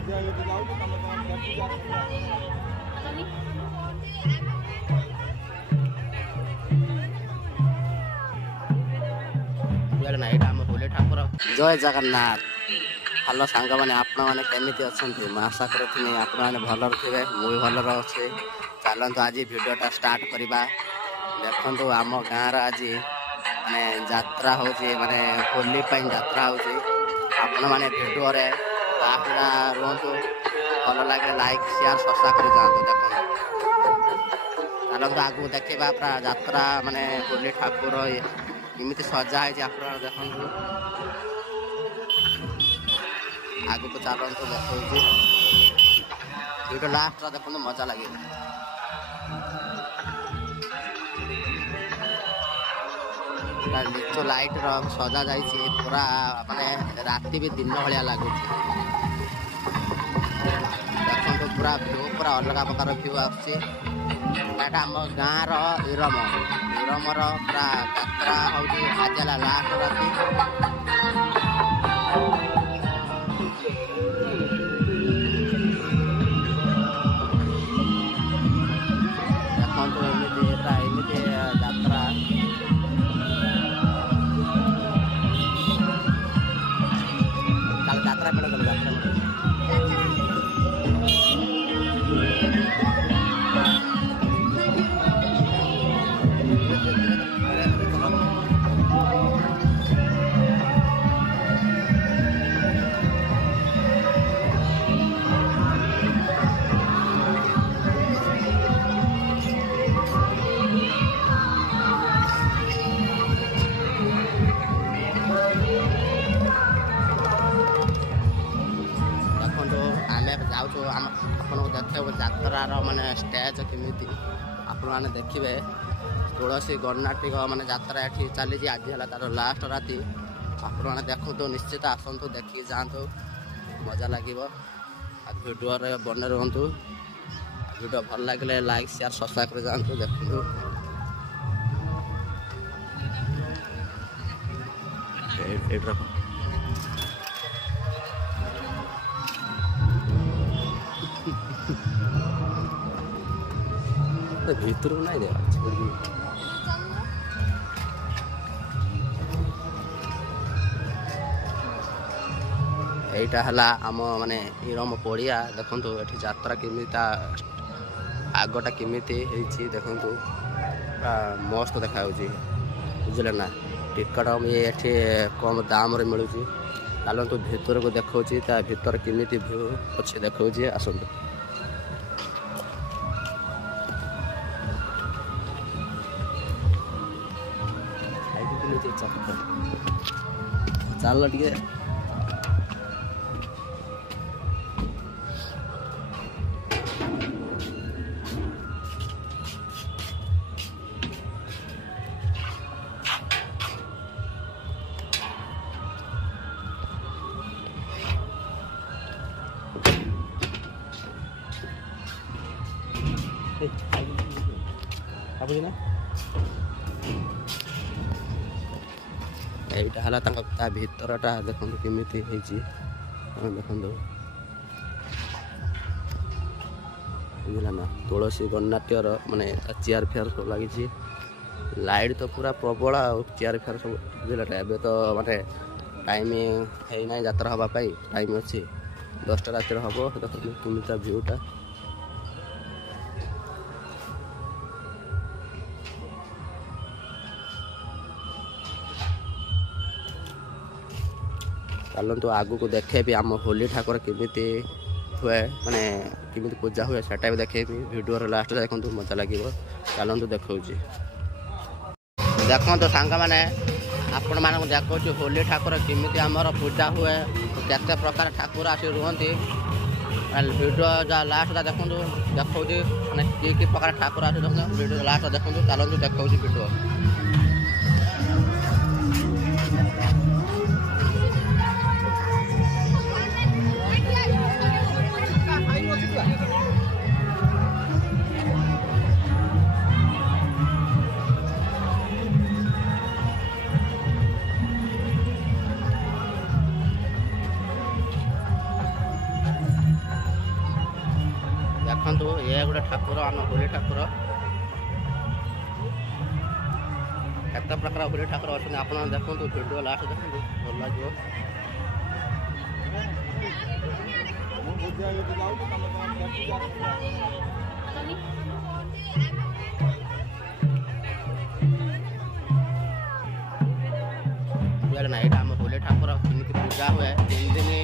जय जगन्नाथ। हेलो सांग मैंने आपण मैंने केमिति अच्छे मैं आशा करी आपण मैंने भलर थे मुझे भलर अच्छे। चलतु आज भिडियोटा स्टार्ट करवा। देखु आम गाँव आज माने यात्रा हो माने होली यात्रा हो आपण मैंने भिडियो रुहतु भल लगे लाइक शेयर सब्सक्राइब कर जातु। देखो चलतु आगू देखा पूरा यात्रा माने होली ठाकुर केमिति सजा है आप देखु आगु को चलतु देखो वीडियो लास्ट देखो मजा लगे। नीचो लाइट सजा जाइए पूरा माने राति भी दिन भाया लगुच। देखो पूरा भ्यू पूरा अलग प्रकार भ्यू आम गाँव इरम इरमर पूरा यात्रा हूँ आज लास्ट राति। यात्रार माने स्टेज केमिति आपण माने देखिबे। तुलसी गणनाटिक माने यात्रा एठी चली आज है तार लास्ट राति। आपण माने देखो तो निश्चित आसतु देखिए जातु मजा लगे। भिडियो बने रुहतु भिडियो भल लगे लाइक शेयर सब्सक्राइब कर जातु। देखो भीतर नहीं दे यहीटा है आम माने इरम पड़िया। देखु ये यात्रा केमी आगटा केमी देखु मस्त देखा बुझे ना। टिकट ये कम दाम मिलूँ। चलतु भीतर को देखा भीतर केमी भ्यू अच्छे देखा आसतु। चल टे ना এইটা হলা তা ভিতরটা দেখুন কেমিতি হয়েছি। দেখুন বুঝলা না तुलसी गणनाट्यर माने चेयर फेयर सब लगी। लाइट तो पूरा प्रबल चेयर फेयर सब बुझला। एबे तो माने टाइम है ना यात्रा हवाई टाइम अच्छी 10टा रातिर हम। देखो केमिता भ्यूटा चलतु आगू को देखे भी आम होली ठाकुर केमिति हुए माने केमिति पूजा हुए सेटा भी देखे वीडियो लास्ट देखो मजा लगे। चलतु देखा देखो सांग मैंने आपण मानक देखा होली ठाकुर केमिति आमर पूजा हुए केते प्रकार ठाकुर आसी रुहंती। वीडियो जा लास्ट देखो देखा माने कि प्रकार ठाकुर आसी वीडियो लास्ट देखो। चलतु देखा वीडियो देखु ये गोटे ठाकुर आम होली ठाकुर केत प्रकार होली ठाकुर अच्छा आप देखो वीडियो लास्ट देखते भल लगे। ना यहाँ आम होली ठाकुर केमी पूजा हुए 3 दिन